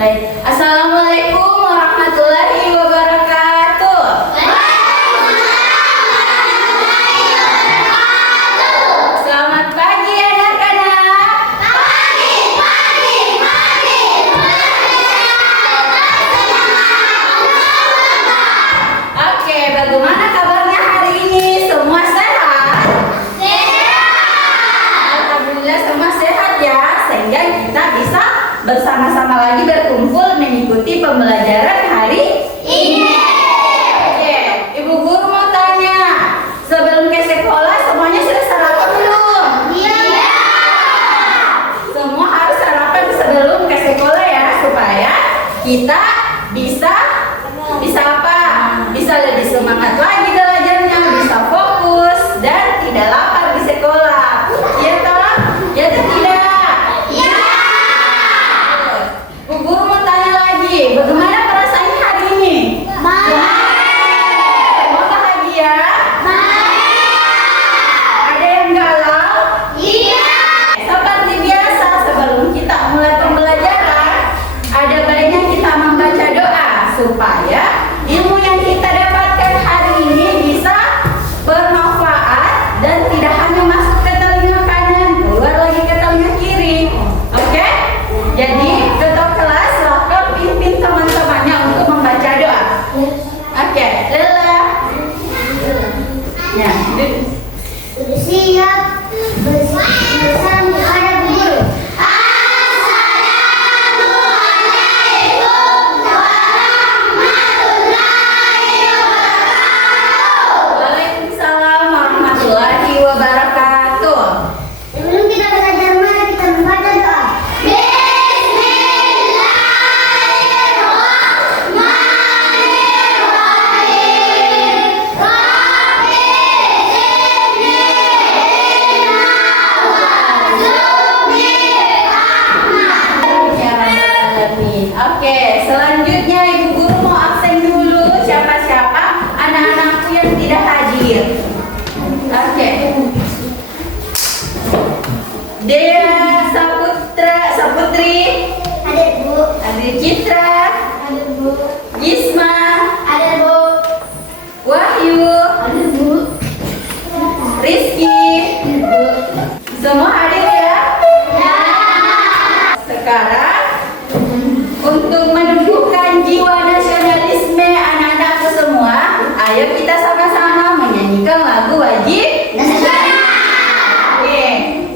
Baik, Assalamualaikum warahmatullahi wabarakatuh. Selamat pagi anak-anak. Oke, bagaimana kabarnya hari ini? Semua sehat? Alhamdulillah semua sehat ya, sehingga kita bisa bersama-sama lagi berkumpul mengikuti pembelajaran hari ini. Oke, Ibu Guru mau tanya, sebelum ke sekolah semuanya sudah sarapan belum? Iya. Semua harus sarapan sebelum ke sekolah ya, supaya kita bisa apa? Bisa lebih semangat lagi belajarnya, bisa fokus dan tidak lapar di sekolah. Iya toh? Ya atau tidak? Iya. Bu Guru mau tanya lagi, bagaimana perasaannya hari ini? Baik. Semua bahagia? Baik. Ada yang galau? Iya. Seperti biasa, sebelum kita mulai pembelajaran, ada baiknya kita membaca doa supaya ilmu yang kita dapatkan hari ini bisa bermanfaat dan tidak hanya masuk ke telinga kanan, keluar lagi ke telinga kiri. Oke? Jadi ketua kelas silahkan pimpin teman-temannya untuk membaca doa. Oke, Lela. Ya, Siap bersama ada guru. Waalaikumsalam warahmatullahi wabarakatuh. Sebelum kita belajar, mari kita membaca doa. Ya Rabbal Alamin. Oke, selanjutnya Ibu Guru mau absen dulu siapa-siapa anak-anakku yang tidak hadir. Oke. Dea Saputri, Ada Bu. Adi Citra, Ada Bu. Gisma, Ada Bu. Wahyu, Ada Bu. Rizky. Semua hadir ya? Ya. Sekarang untuk menumbuhkan jiwa nasionalisme anak-anakku semua, ayo kita sama-sama menyanyikan lagu wajib Nasional. Oke,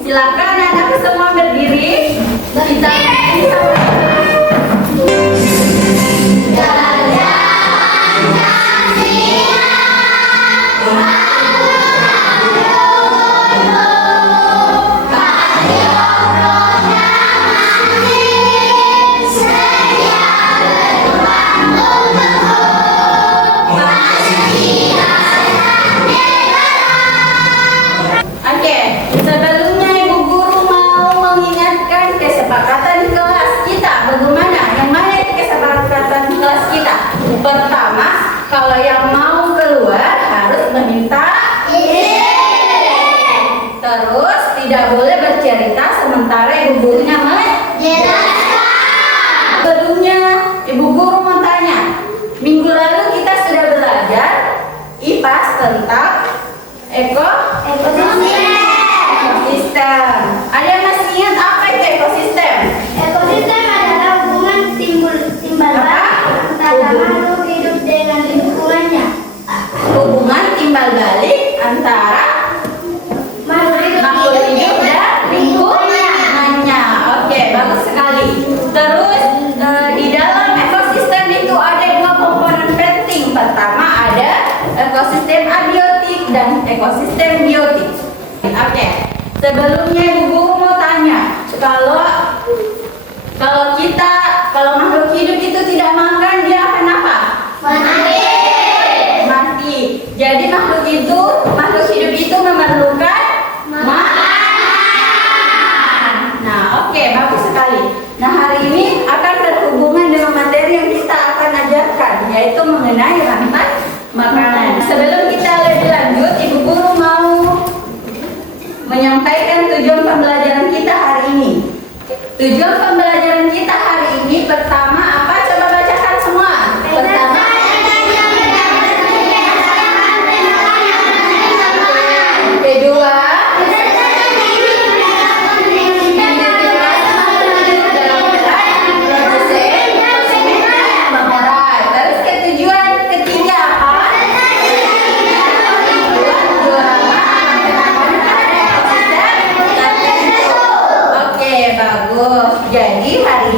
silakan anak-anakku semua berdiri. Kita nyanyi sama-sama. Oke, sebelumnya Ibu Guru mau mengingatkan kesepakatan kelas kita. Bagaimana? Yang mana itu kesepakatan kelas kita? Pertama, kalau yang mau keluar harus meminta izin. Terus tidak boleh bercerita sementara Ibu Gurunya menjelaskan. Sebelumnya Ibu Guru mau tanya, minggu lalu kita sudah belajar IPAS tentang ekosistem. Ada yang masih ingat apa itu ekosistem? Ekosistem adalah hubungan timbal balik antara makhluk hidup dengan lingkungannya. Hubungan timbal balik antara makhluk hidup dan lingkungannya. Oke, bagus sekali. Terus di dalam ekosistem itu ada dua komponen penting. Pertama ada ekosistem abiotik dan ekosistem biotik. Oke, sebelumnya Ibu Guru mau tanya, kalau makhluk hidup itu tidak makan, dia akan apa? Mati. Jadi makhluk hidup itu memerlukan makan. Nah, oke, bagus sekali. Nah, hari ini akan berhubungan dengan materi yang kita akan ajarkan, yaitu mengenai rantai makanan. Sebelum kita lebih lanjut, Ibu Guru mau menyampaikan tujuan pembelajaran kita hari ini. Tujuan pembelajaran kita hari ini pertama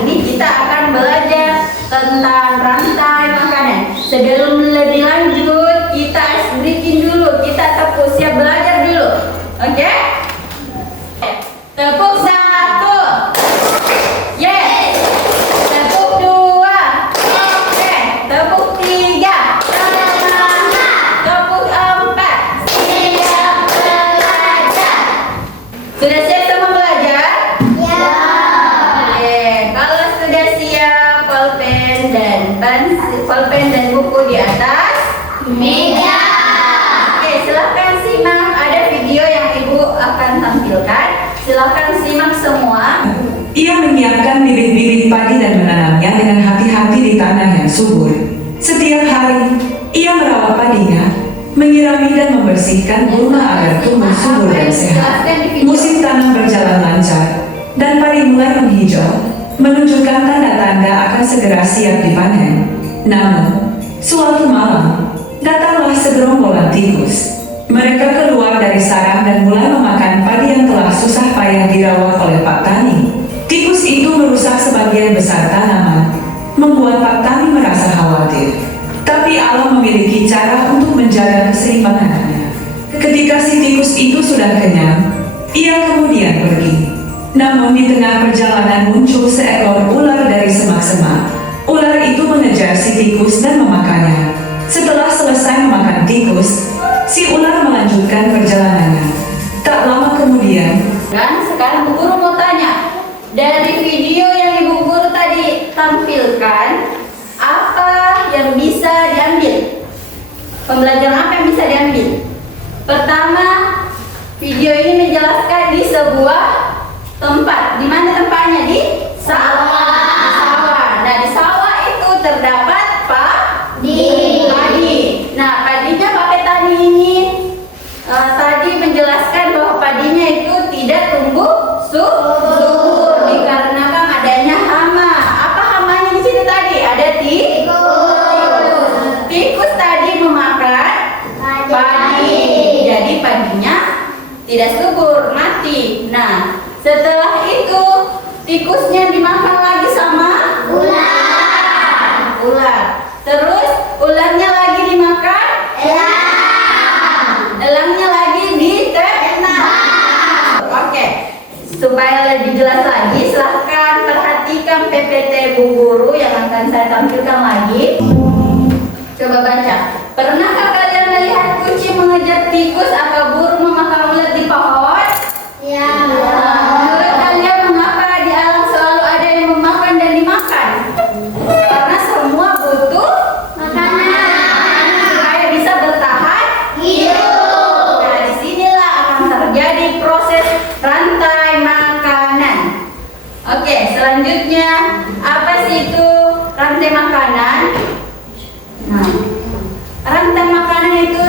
ini kita akan belajar tentang rantai makanan. Sebelum lebih lanjut, kita ice breaking dulu. Kita tepuk siap belajar dulu. Oke? Tepuk 1. Yes. Tepuk 2. Oke. Tepuk 3. Tepuk 4. Siap belajar. Sudah siap semua belajar? Ya. Oke. Kalau sudah siap, pulpen dan buku di atas Meja. Oke, silahkan simak. Ada video yang Ibu akan tampilkan. Silahkan simak semua. Ia menyiapkan bibit-bibit padi dan menanamnya dengan hati-hati di tanah yang subur. Setiap hari, ia merawat padinya, menyirami dan membersihkan gulma agar tumbuh subur dan sehat. Musim tanam berjalan lancar, dan padi mulai menghijau, menunjukkan tanda-tanda akan segera siap dipanen. Namun, suatu malam, datanglah segerombolan tikus. Mereka keluar dari sarang dan mulai memakan padi yang telah susah payah dirawat oleh Pak Tani. Tikus itu merusak sebagian besar tanaman, membuat Pak Tani merasa khawatir. Tapi Allah memiliki cara untuk menjaga keseimbangannya. Ketika si tikus itu sudah kenyang, ia kemudian pergi. Namun di tengah perjalanan muncul seekor ular dari semak-semak. Ular itu mengejar si tikus dan memakannya. Setelah selesai memakan tikus, si ular melanjutkan perjalanannya. Tak lama kemudian, Dan sekarang Bu Guru mau tanya, dari video yang Ibu Guru tadi tampilkan, apa yang bisa diambil? Pembelajaran apa yang bisa diambil? Pertama, video ini menjelaskan di sebuah tempat. Di mana tempatnya? Di sawah. Di sawah. Nah, di sawah itu terdapat padi. Nah, padinya Pak Petani ini tadi menjelaskan bahwa padinya itu tidak tumbuh subur dikarenakan adanya hama. Apa hamanya di sini tadi? Ada tikus. Tikus tadi memakan padi. Jadi padinya tidak subur, mati. Nah, setelah itu tikusnya dimakan lagi sama ular. Terus ularnya lagi dimakan elangnya lagi diternak. Oke, supaya lebih jelas lagi, silahkan perhatikan PPT Bu Guru yang akan saya tampilkan lagi. Coba baca. Pernahkah kalian melihat kucing mengejar tikus atau burung memakan ulat di pohon? Ya. Menurut kalian mengapa di alam selalu ada yang memakan dan dimakan? Karena semua butuh Makanan. supaya bisa bertahan. Hidup. Nah, disinilah akan terjadi proses rantai makanan. Oke, selanjutnya apa sih itu rantai makanan? Nah, rantai makanan itu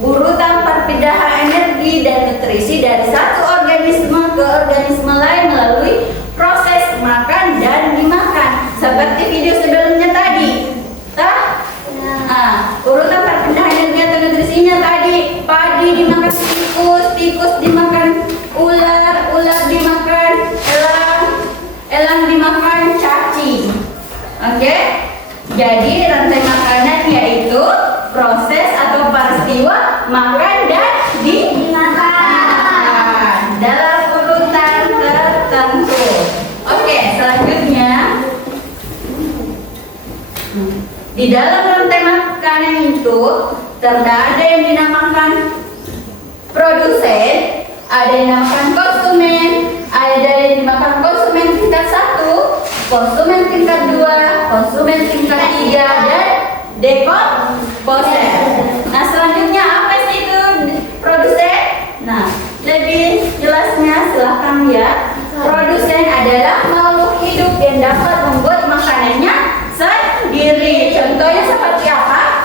urutan perpindahan energi dan nutrisi dari satu organisme ke organisme lain melalui proses makan dan dimakan. Seperti video sebelumnya tadi. Urutan perpindahan energi atau nutrisinya tadi, padi dimakan tikus, tikus dimakan ular, ular dimakan elang, elang dimakan cacing. Oke? Jadi rantai makanan yaitu proses atau peristiwa makan dan dimakan dalam urutan tertentu. Oke, selanjutnya di dalam rantai makanan itu ada yang dinamakan produsen, ada yang dinamakan konsumen, ada yang dinamakan konsumen tingkat 1, konsumen tingkat 2, konsumen tingkat 3, dan dekomposer. Nah, selanjutnya apa sih itu produsen? Nah, lebih jelasnya silahkan lihat. Produsen adalah makhluk hidup yang dapat membuat makanannya sendiri. Contohnya seperti apa?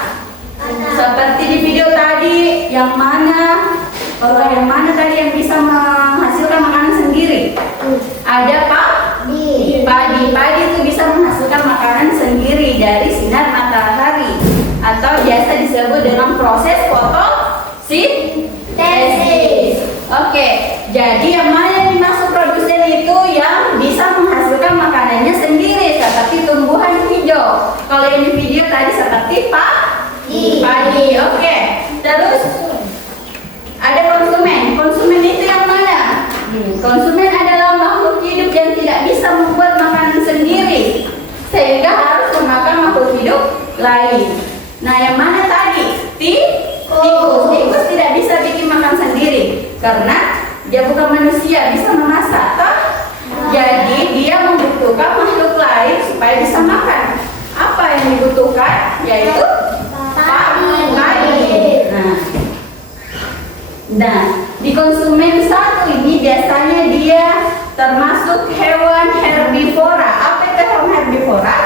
Seperti di video tadi, yang mana tadi yang bisa menghasilkan makanan sendiri? Ada padi. Padi itu bisa menghasilkan makanan sendiri dari sinar matahari atau biasa disebut dengan proses fotosintesis. Oke, jadi yang mana yang dimaksud produsen itu yang bisa menghasilkan makanannya Tadi, oke. Terus ada konsumen. Konsumen itu yang mana? Konsumen adalah makhluk hidup yang tidak bisa membuat makanan sendiri, sehingga harus memakan makhluk hidup lain. Nah, yang mana tadi? Tikus. Tikus tidak bisa bikin makan sendiri karena dia bukan manusia, bisa memasak, toh? Jadi dia membutuhkan makhluk lain supaya bisa makan. Apa yang dibutuhkan? Yaitu lain. Nah, di konsumen satu ini biasanya dia termasuk hewan herbivora. Apa itu hewan herbivora?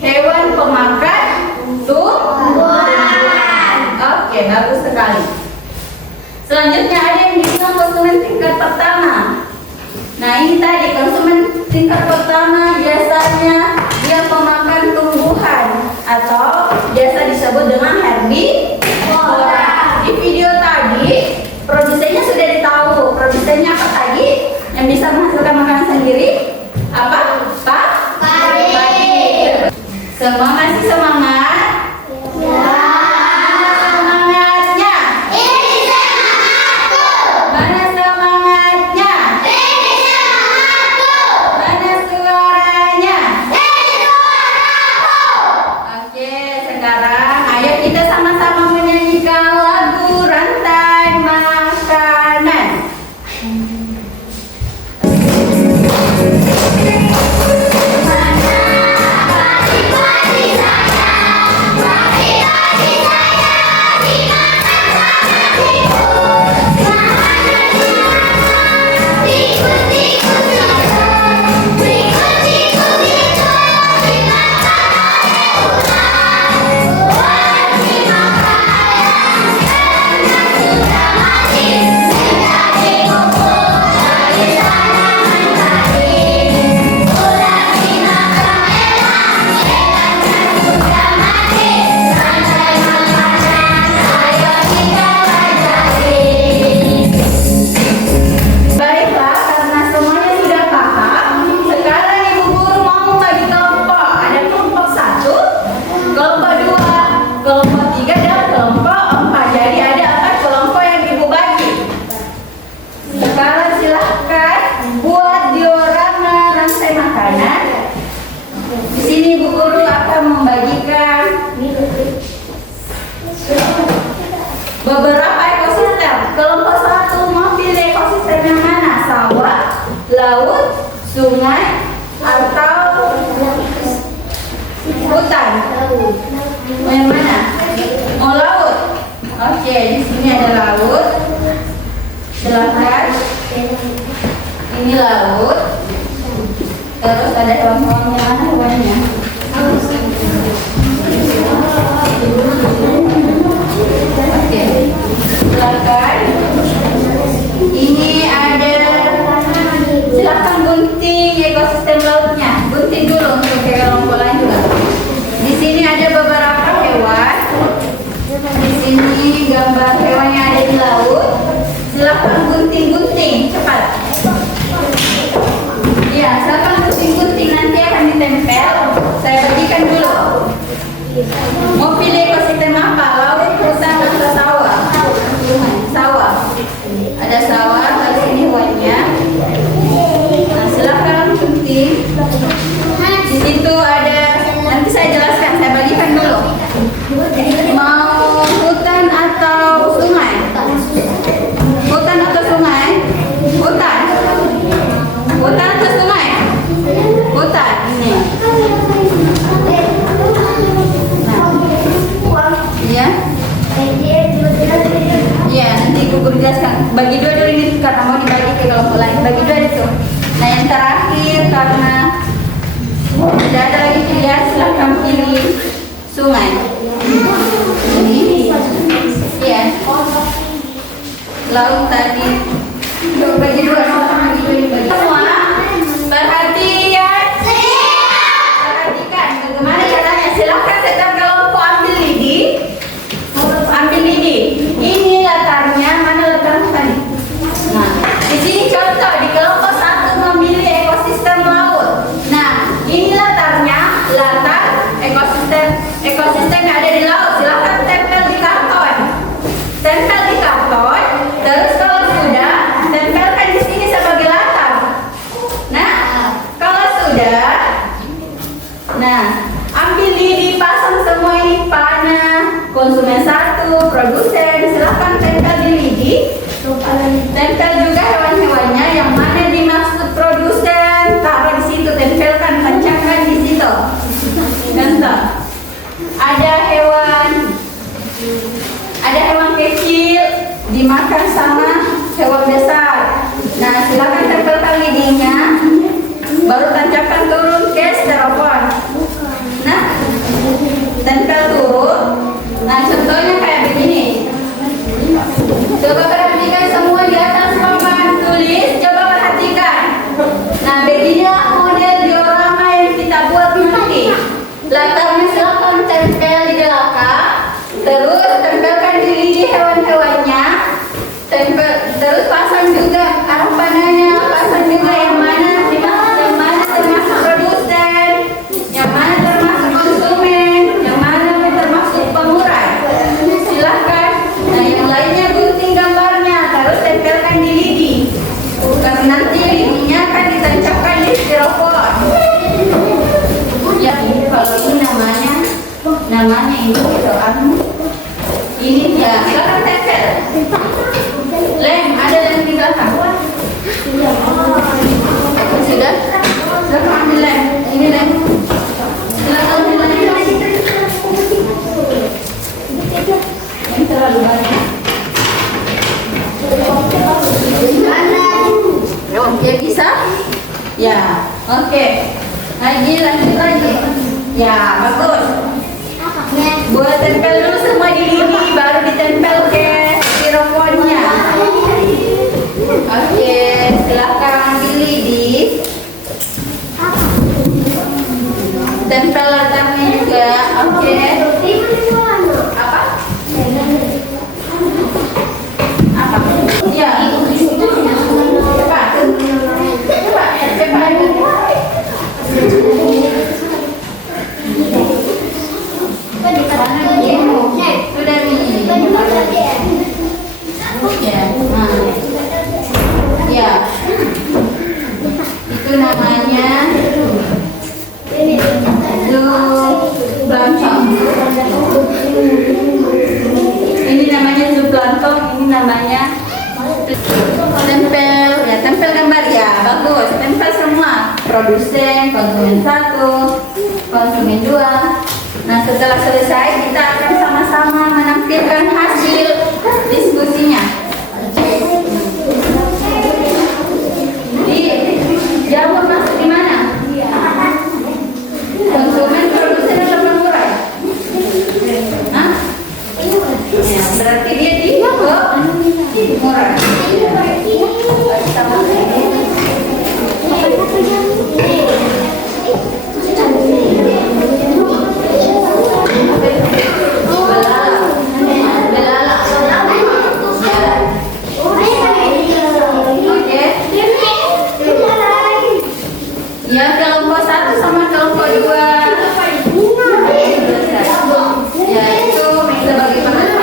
Hewan pemakan tumbuhan. Oke, bagus sekali. Selanjutnya ada yang dibilang konsumen tingkat pertama. Nah, ini tadi konsumen tingkat pertama biasanya dia pemakan tumbuhan atau biasa disebut dengan herbivora. Di video tadi produsennya sudah ditahu. Produsennya apa tadi? Yang bisa menghasilkan makanan sendiri? Apa? Padi. Semua masih semangat? Semangatnya? Mana semangatnya? Mana suaranya? Oke, sekarang ayo kita sama-sama menyanyikan lagu Rantai Makanan. Baiklah, karena semuanya sudah paham, sekarang Ibu Guru mau membagi kelompok. Ada kelompok 1, kelompok 2, kelompok 3, dan kelompok 4. Jadi ada 4 kelompok yang Ibu bagi. Sekarang silahkan buat diorama rantai makanan. Di sini Ibu Guru akan membagikan beberapa ekosistem. Kelompok 1 mau pilih ekosistem yang mana? Sawah, laut, sungai, atau hutan? Mau yang mana? Mau laut? Oke, di sini ada laut. Silahkan. Ini laut. Terus ada hewan-hewan mana hewannya? Oke, silakan. Ini ada, silakan gunting ekosistem lautnya. Gunting dulu untuk kelompok lain juga. Di sini ada beberapa hewan. Di sini gambar hewan yang ada di laut. Silakan gunting-gunting cepat. Ya, silakan gunting-gunting, nanti akan ditempel. Saya bagikan dulu. Mau pilih ekosistem apa? Laut, hutan, atau sawah? Sawah. Ada sawah, di sini hewannya. Nah, silakan gunting. Di situ ada, nanti saya jelaskan, saya bagikan dulu. Mau hutan atau sungai? Hutan atau sungai? Hutan. Hutan atau sungai? Hutan. Ini. Ya. Ya, nanti Ibu Guru jelaskan. Bagi dua dulu ini karena mau dibagi ke kelompok lain. Bagi dua itu. Nah, yang terakhir karena tidak ada lagi pilihan, silahkan pilih sungai. Ini. Ya. Laut tadi. Coba bagi dua, silahkan bagi dua dibagi. Semua perhatian. Perhatikan bagaimana caranya. Silahkan setiap kelompok ambil lidi. Ambil lidi. Ini latarnya, mana latar tadi? Nah, di sini contoh di kelompok 1 memilih ekosistem laut. Nah, ini latarnya, latar ekosistem yang ada di laut. Silahkan tempel di Nah, ambil lidi, pasang semua ini panah. Konsumen 1, produsen, silahkan tempel di lidi. Tempel juga hewan-hewannya yang mana dimaksud produsen. Taruh di situ, tempelkan, kencangkan di situ. Contoh, ada hewan kecil dimakan sama hewan besar. Nah, silakan tempelkan lidinya, baru tancapkan turun ke styrofoam. Nah, tempel turun. Nah, contohnya kayak begini. Coba perhatikan semua di atas papan tulis. Coba perhatikan. Nah, beginilah model diorama yang kita buat nanti. Latarnya silakan tempel di belakang. Terus tempelkan di lidi hewan-hewannya. Terus pasang juga arah panahnya. Pasang juga yang mana termasuk produsen, yang mana termasuk konsumen, yang mana termasuk pemurah. Silahkan. Nah, yang lainnya gunting gambarnya, terus tempelkan di lidi. Karena nanti lidinya akan ditancapkan di styrofoam. Ya, kalau ini namanya ini ini ya, silakan tempel. Lem, ada lem di belakang. Sudah? Silakan ambil lem. Ini lem. Silakan ambil lem. Ini terlalu banyak. Oke, bisa? Ya, oke. Lanjut lagi. Ya, bagus. Buat tempel dulu semua di lidi, baru ditempel ke styrofoamnya. Oke, silahkan ambil lidi. Tempel latarnya juga. Oke. Apa? Ya. Cepat. Sudah nih. Ya. Itu namanya zooplankton. Ini namanya zooplankton. Ini namanya tempel. Ya, tempel gambar ya. Bagus. Tempel semua. Produsen, konsumen 1, konsumen 2. Nah, setelah selesai kita akan sama-sama menampilkan hasil diskusinya. Jamur masuk di mana? Konsumen, produsen, atau pemurah? Hah? Ya, berarti dia di pemurah. Ya, kelompok 1 sama kelompok 2. Ya, itu kita bagi pahala.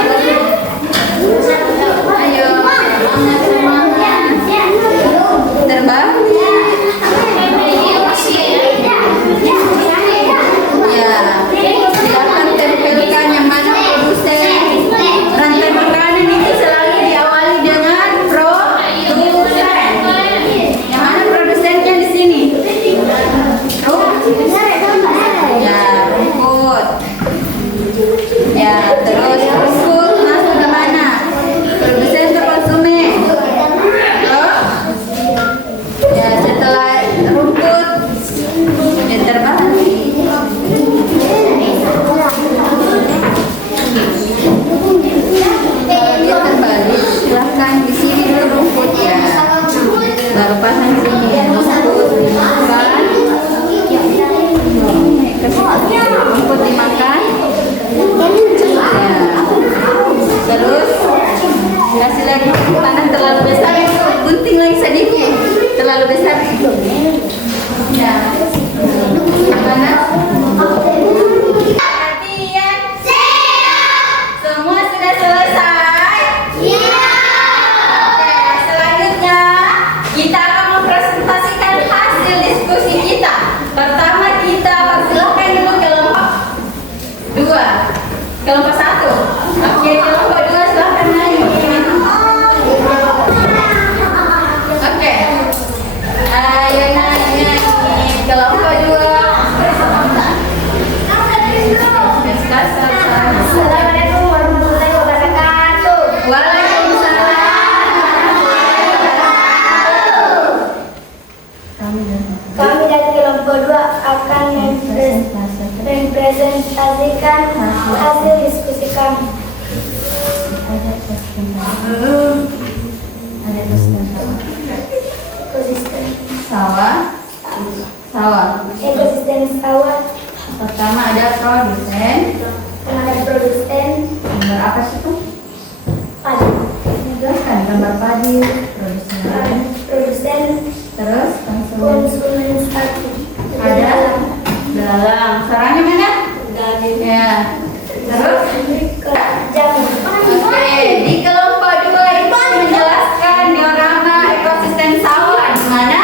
Ayo, semangat. Terbang. Ya, silakan tempelkan yang mana produsen. Rantai makanan itu selalu diawali dengan produsen. Yang mana produsennya di sini? Ya, rumput. Ya, terus rumput masuk ke mana? Produsen atau konsumen? Ya, setelah rumput dia terbalik. Dia terbalik, silahkan di sini dulu rumput ya. Baru pasang sini rumput dimakan. Rumput dimakan. Ya. Kelompok 1. Oke, kelompok 2 silahkan nyanyi. Oke. Ayo nyanyi. Kelompok 2. Assalamualaikum warahmatullahi wabarakatuh. Waalaikumsalam. Kami dari kelompok 2 akan mempresentasikan hasil diskusi kami. Ekosistem Sawah. ekosistem sawah. Pertama ada produsen. Ada produsen Gambar apa sih tuh? padi. Jelaskan gambar padi, produsen. Produsen Terus konsumen. konsumen satu. Ada dalam. Sarangnya mana? Ya. Terus Jamu. oke, di kelompok 2 itu menjelaskan diorama ekosistem sawah di mana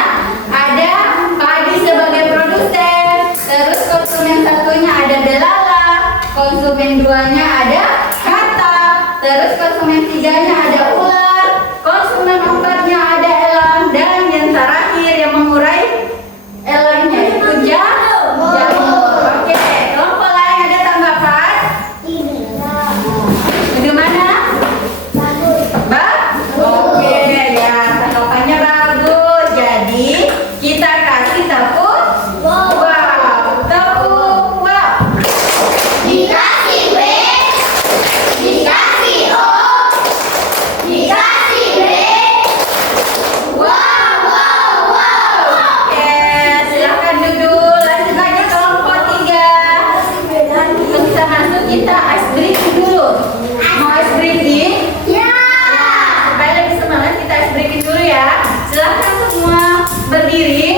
ada padi sebagai produsen, terus konsumen satunya ada belala, konsumen 2-nya ada kata, terus konsumen 3-nya ada ular, konsumen 4-nya ada elang, dan yang terakhir yang mengurai elangnya itu jamur. Oke, kelompok lain ada tanggapan? Bagaimana? Oke ya, tanggapannya bagus. Jadi kita kasih tepuk wow, tepuk wow. Dikasih W, dikasih O, dikasih W. Wow, wow, wow. Oke, silakan duduk. Lanjut lagi kelompok 3. Sebelum kita masuk kita ice breaking dulu. Mau ice breaking? Ya. Supaya lebih semangat kita ice breaking dulu ya. Silakan semua berdiri.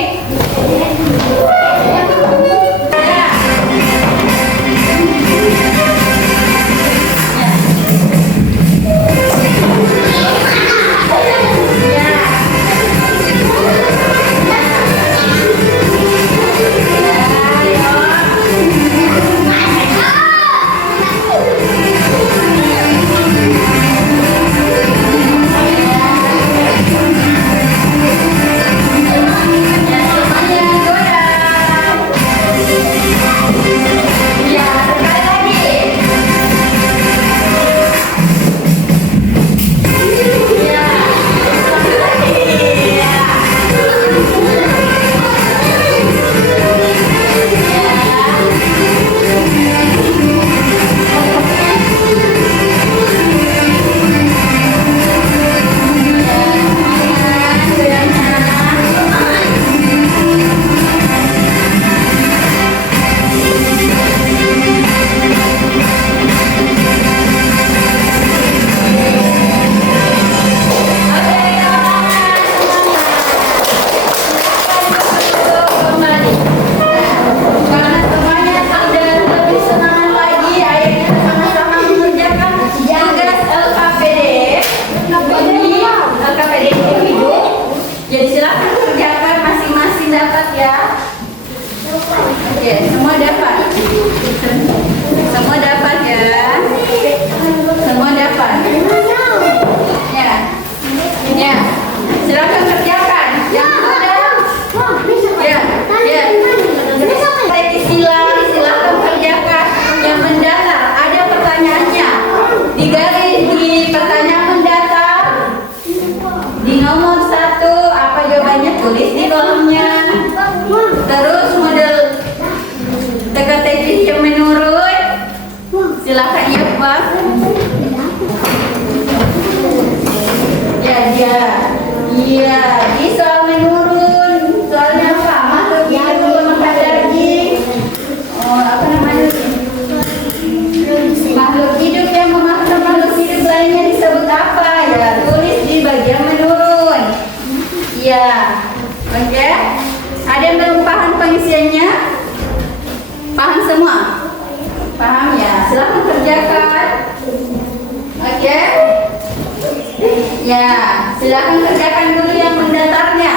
Ya. Silakan kerjakan dulu yang mendatarnya.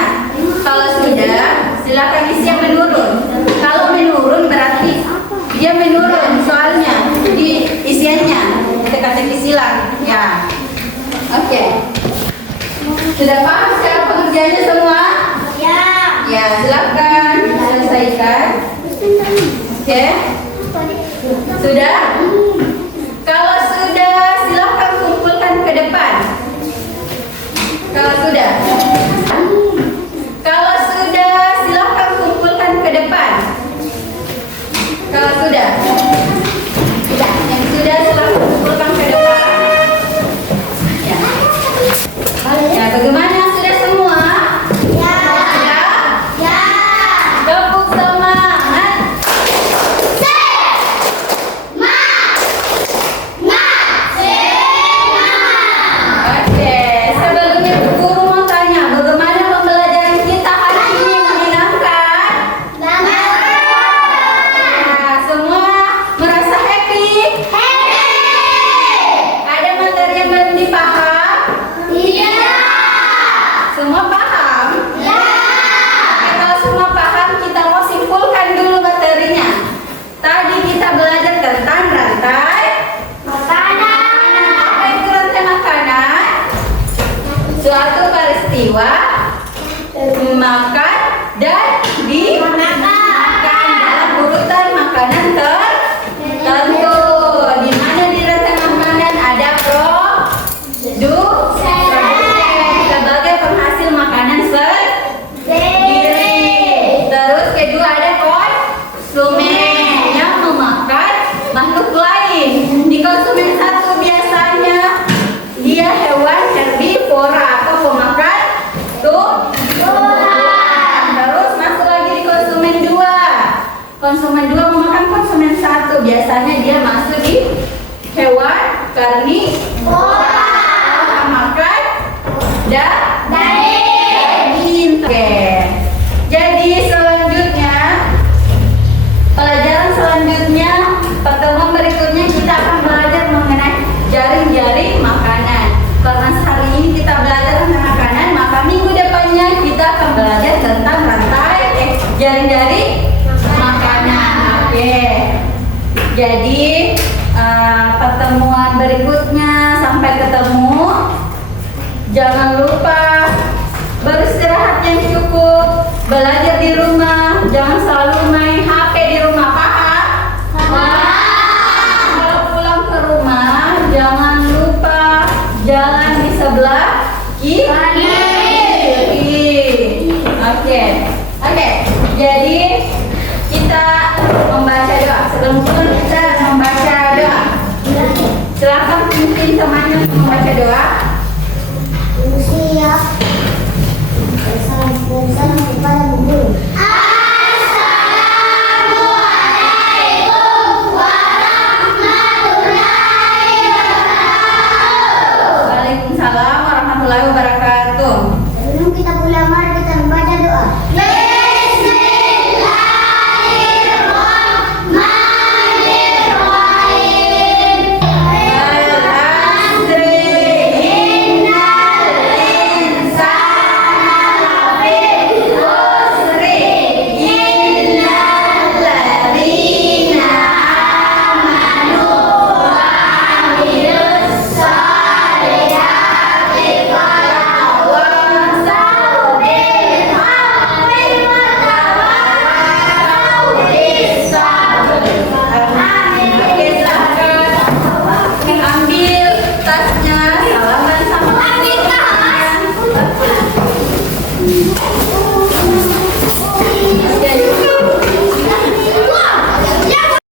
Kalau sudah, silakan isi yang menurun. Kalau menurun berarti dia menurun soalnya. Jadi isiannya silang. Ya. Oke. Sudah paham cara pengerjaannya semua? Ya. Ya, silakan selesaikan. Oke. Sudah? Kalau sudah, silakan kumpulkan ke depan. Kalau sudah. Kalau sudah, silakan kumpulkan ke depan. Kalau sudah. Yang sudah silakan kumpulkan ke depan. Ya. Ya, bagaimana sudah semua? Ya. Ya. Ya. Tepuk semangat. Oke, sebelumnya Bu Guru mau tanya, bagaimana pembelajaran kita hari ini, menyenangkan? Nah, semua merasa happy? Ada materi yang belum dipaham? Semua paham? Oke, kalau semua paham, kita mau simpulkan dulu materinya. Tadi kita belajar tentang rantai makanan. Apa itu rantai makanan? Suatu peristiwa makan dan dimakan dalam urutan makanan tertentu. Di mana di rantai makanan ada produsen sebagai penghasil makanan sendiri. Terus kedua ada konsumen yang memakan makhluk lain. Di konsumen satu biasanya dia hewan herbivora atau pemakan tumbuhan. Terus masuk lagi di konsumen dua. Konsumen dua memakan konsumen satu, biasanya dia masuk di hewan karnivora, makan daging. Oke. Jadi selanjutnya, pelajaran selanjutnya, pertemuan berikutnya kita akan belajar mengenai jaring-jaring makanan. Karena hari ini kita belajar tentang makanan, maka minggu depannya kita akan belajar tentang jaring-jaring makanan. Oke. Jadi pertemuan berikutnya, sampai ketemu. Jangan lupa beristirahat yang cukup, belajar di rumah, jangan selalu main HP di rumah, paham? Kalau pulang ke rumah, jangan lupa jalan di sebelah kiri. Oke. Jadi kita membaca doa. Sebelum pulang kita membaca doa. Silakan pimpin temannya untuk membaca doa.